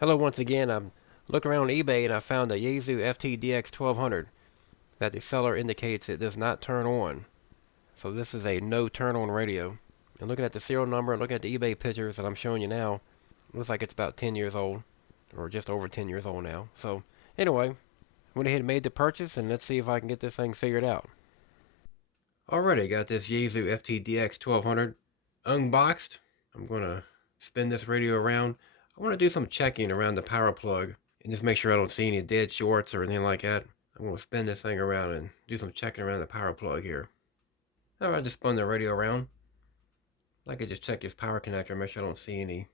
Hello once again. I'm looking around on eBay and I found a Yaesu FTDX-1200 that the seller indicates it does not turn on. So this is a no turn on radio. And looking at the serial number and looking at the eBay pictures that I'm showing you now, it looks like it's about 10 years old or just over 10 years old now. So anyway, went ahead and made the purchase and let's see if I can get this thing figured out. Alrighty, got this Yaesu FTDX-1200 unboxed. I'm going to spin this radio around. I want to do some checking around the power plug and just make sure I don't see any dead shorts or anything like that. I'm going to spin this thing around and do some checking around the power plug here. Alright, just spun the radio around. I could just check this power connector, make sure I don't see any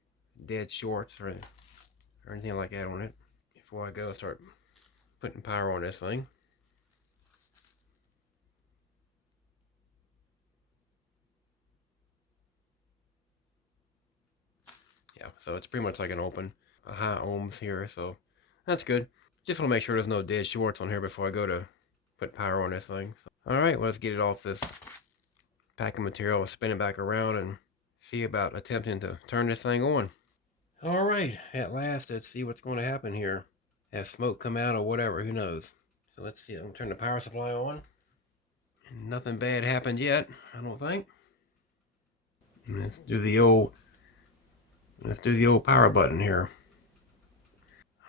dead shorts or anything like that on it before I go start putting power on this thing. Yeah, so it's pretty much like an open, a high ohms here, so that's good. Just want to make sure there's no dead shorts on here before I go to put power on this thing. So, alright, well, let's get it off this packing material, spin it back around and see about attempting to turn this thing on. Alright, at last, let's see what's going to happen here. Has smoke come out or whatever, who knows. So let's see, I'm going to turn the power supply on. Nothing bad happened yet, I don't think. Let's do the old power button here.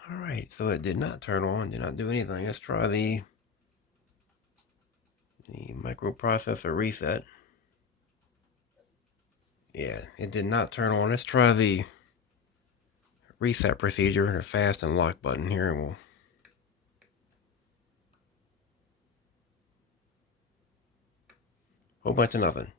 Alright, so it did not turn on, did not do anything. Let's try the microprocessor reset. Yeah, it did not turn on. Let's try the reset procedure, the fast and lock button here, and we'll whole bunch of nothing.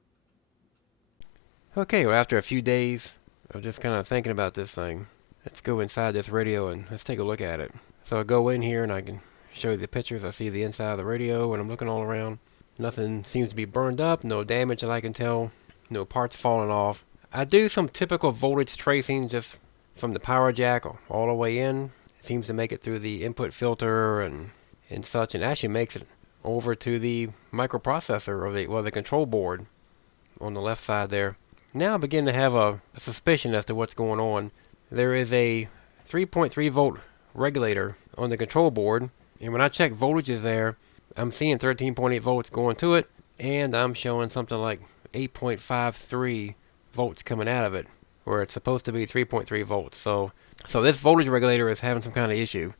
Okay, well, after a few days of just kind of thinking about this thing, let's go inside this radio and let's take a look at it. So I go in here and I can show you the pictures. I see the inside of the radio and I'm looking all around. Nothing seems to be burned up, no damage that I can tell, no parts falling off. I do some typical voltage tracing just from the power jack all the way in. It seems to make it through the input filter and such, and actually makes it over to the microprocessor or the control board on the left side there. Now I begin to have a suspicion as to what's going on. There is a 3.3 volt regulator on the control board, and when I check voltages there, I'm seeing 13.8 volts going to it, and I'm showing something like 8.53 volts coming out of it, where it's supposed to be 3.3 volts. So this voltage regulator is having some kind of issue.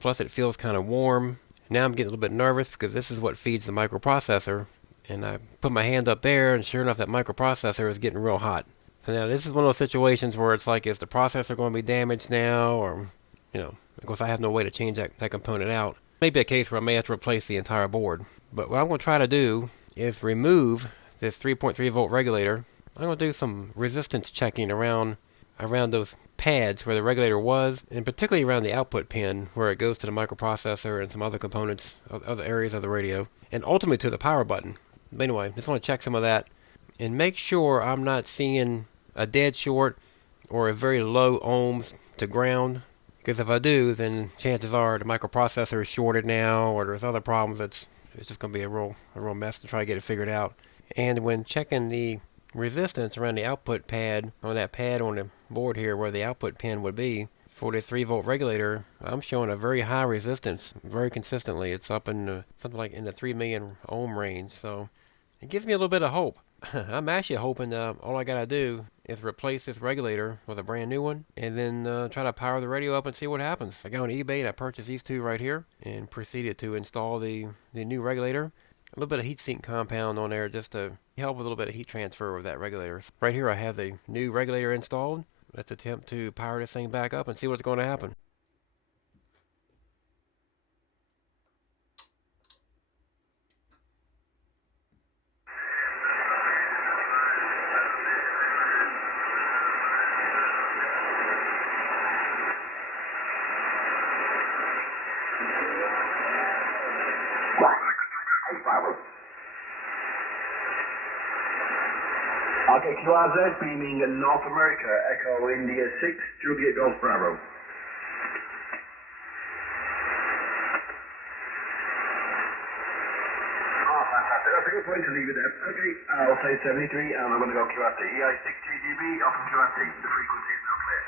Plus it feels kind of warm. Now I'm getting a little bit nervous because this is what feeds the microprocessor. And I put my hand up there, and sure enough, that microprocessor is getting real hot. So now this is one of those situations where it's like, is the processor going to be damaged now? Or, of course I have no way to change that component out. Maybe a case where I may have to replace the entire board. But what I'm going to try to do is remove this 3.3 volt regulator. I'm going to do some resistance checking around those pads where the regulator was, and particularly around the output pin where it goes to the microprocessor and some other components, other areas of the radio, and ultimately to the power button. But anyway, just want to check some of that and make sure I'm not seeing a dead short or a very low ohms to ground. Because if I do, then chances are the microprocessor is shorted now, or there's other problems. It's just going to be a real mess to try to get it figured out. And when checking the resistance around the output pad, on that pad on the board here where the output pin would be for the 3 volt regulator, I'm showing a very high resistance very consistently. It's up in something like in the 3 million ohm range. So it gives me a little bit of hope. I'm actually hoping all I gotta do is replace this regulator with a brand new one and then try to power the radio up and see what happens. I go on eBay and I purchased these two right here and proceeded to install the new regulator. A little bit of heatsink compound on there just to help with a little bit of heat transfer with that regulator. Right here I have the new regulator installed. Let's attempt to power this thing back up and see what's going to happen. Okay, QRZ beaming in North America, Echo India 6, Juliet Golf Bravo. Oh, fantastic. That's a good point to leave it there. Okay, I'll say 73, and I'm going to go QRT. EI 6 GDB, off of QRT. The frequency is now clear.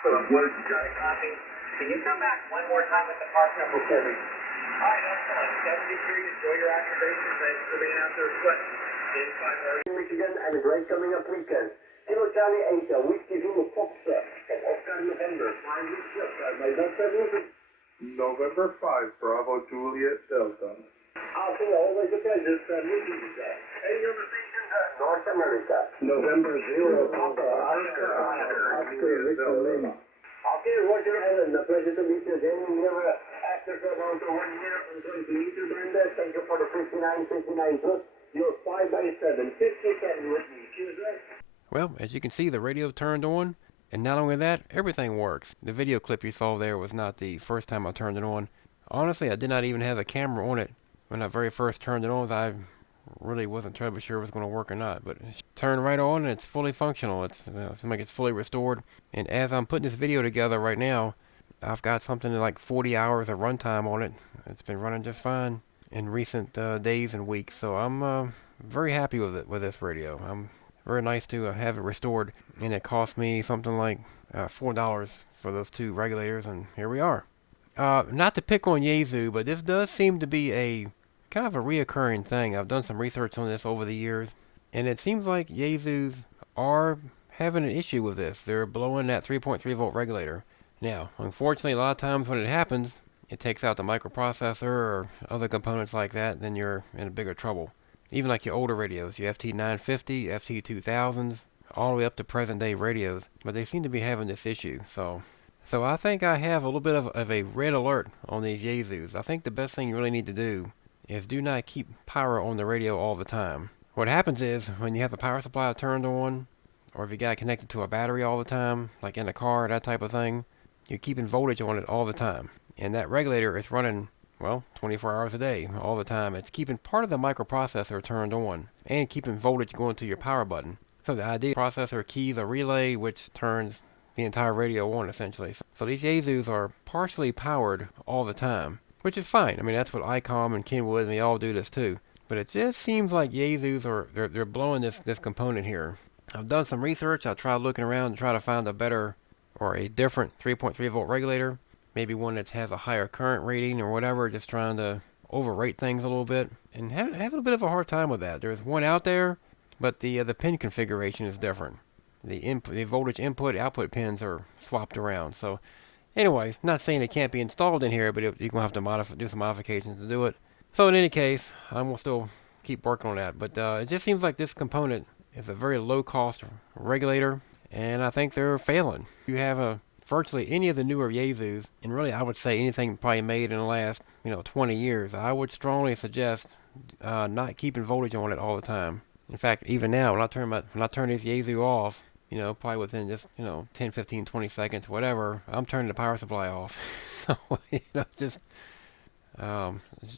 Wood. Copy. Can you come back one more time with the part number for me? All right, excellent. 73, enjoy your activation. Thanks for being out there sweating. Inside Michigan and a great coming up weekend. Kilo Charlie 8, Whiskey Zulu Foxtrot from Oscar November. 5 weeks left. My best ever. November 5, Bravo Juliet Delta. Alpha, always a pleasure. Meeting you there. Any other station? North America. November 0, Papa, Oscar, Victor Lima. Okay, Roger Allen, a pleasure to meet you again. We have after about 1 year and 20 meters in there. Thank you for the 59 plus. You're 5x7, 57 with me. Tuesday. Well, as you can see, the radio turned on, and not only that, everything works. The video clip you saw there was not the first time I turned it on. Honestly, I did not even have a camera on it when I very first turned it on. I really wasn't terribly sure if it was going to work or not, but it's turned right on and it's fully functional. It's like it's fully restored. And as I'm putting this video together right now, I've got something like 40 hours of runtime on it. It's been running just fine in recent days and weeks, so I'm very happy with it, with this radio. I'm very nice to have it restored, and it cost me something like $4 for those two regulators, and here we are. Not to pick on Yaesu, but this does seem to be a kind of a reoccurring thing. I've done some research on this over the years, and it seems like Yaesus are having an issue with this. They're blowing that 3.3 volt regulator. Now, unfortunately, a lot of times when it happens, it takes out the microprocessor or other components like that, then you're in a bigger trouble. Even like your older radios, your FT950, FT2000s, all the way up to present day radios, but they seem to be having this issue. So I think I have a little bit of a red alert on these Yaesus. I think the best thing you really need to do is do not keep power on the radio all the time. What happens is when you have the power supply turned on, or if you got it connected to a battery all the time, like in a car, that type of thing, you're keeping voltage on it all the time. And that regulator is running, well, 24 hours a day, all the time. It's keeping part of the microprocessor turned on and keeping voltage going to your power button. So the idea processor keys a relay which turns the entire radio on essentially. So these Yaesus are partially powered all the time, which is fine. I mean, that's what ICOM and Kenwood and they all do this too. But it just seems like Yaesus are they're blowing this component here. I've done some research. I tried looking around to try to find a better or a different 3.3 volt regulator. Maybe one that has a higher current rating or whatever, just trying to overrate things a little bit. And having a bit of a hard time with that. There's one out there, but the pin configuration is different. The voltage input output pins are swapped around. So anyway, not saying it can't be installed in here, but you're going to have to do some modifications to do it. So in any case, I will still keep working on that. But it just seems like this component is a very low cost regulator, and I think they're failing. You have virtually any of the newer Yaesus, and really I would say anything probably made in the last 20 years, I would strongly suggest not keeping voltage on it all the time. In fact, even now, when I turn these Yaesu off, probably within just 10, 15, 20 seconds, whatever, I'm turning the power supply off. So it's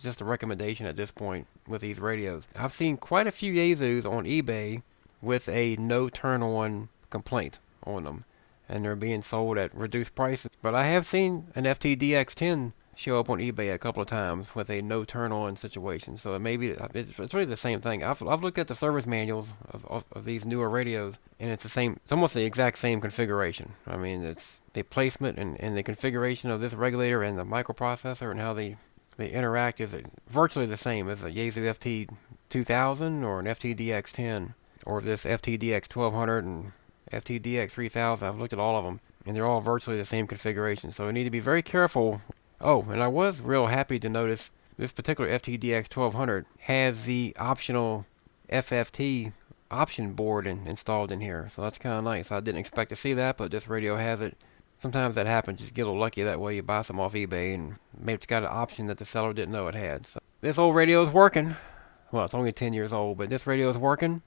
just a recommendation at this point with these radios. I've seen quite a few Yaesus on eBay with a no turn on complaint on them, and they're being sold at reduced prices. But I have seen an FTDX-10 show up on eBay a couple of times with a no turn on situation. So it's really the same thing. I've looked at the service manuals of these newer radios, and it's almost the exact same configuration. I mean, it's the placement and the configuration of this regulator and the microprocessor and how they interact is virtually the same as a Yaesu FT2000 or an FTDX-10 or this FTDX-1200 and FTDX-3000. I've looked at all of them, and they're all virtually the same configuration. So we need to be very careful. Oh, and I was real happy to notice this particular FTDX-1200 has the optional FFT option board installed in here. So that's kind of nice. I didn't expect to see that, but this radio has it. Sometimes that happens. Just get a little lucky that way. You buy some off eBay, and maybe it's got an option that the seller didn't know it had. So this old radio is working. Well, it's only 10 years old, but this radio is working.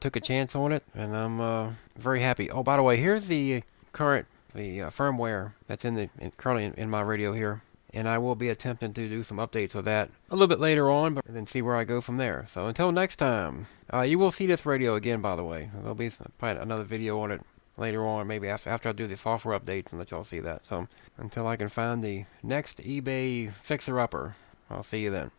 Took a chance on it, and I'm very happy. Oh, by the way, here's the firmware that's currently in my radio here, and I will be attempting to do some updates with that a little bit later on, but then see where I go from there. So until next time, you will see this radio again. By the way, there'll be probably another video on it later on, maybe after I do the software updates and let y'all see that. So until I can find the next eBay fixer-upper, I'll see you then.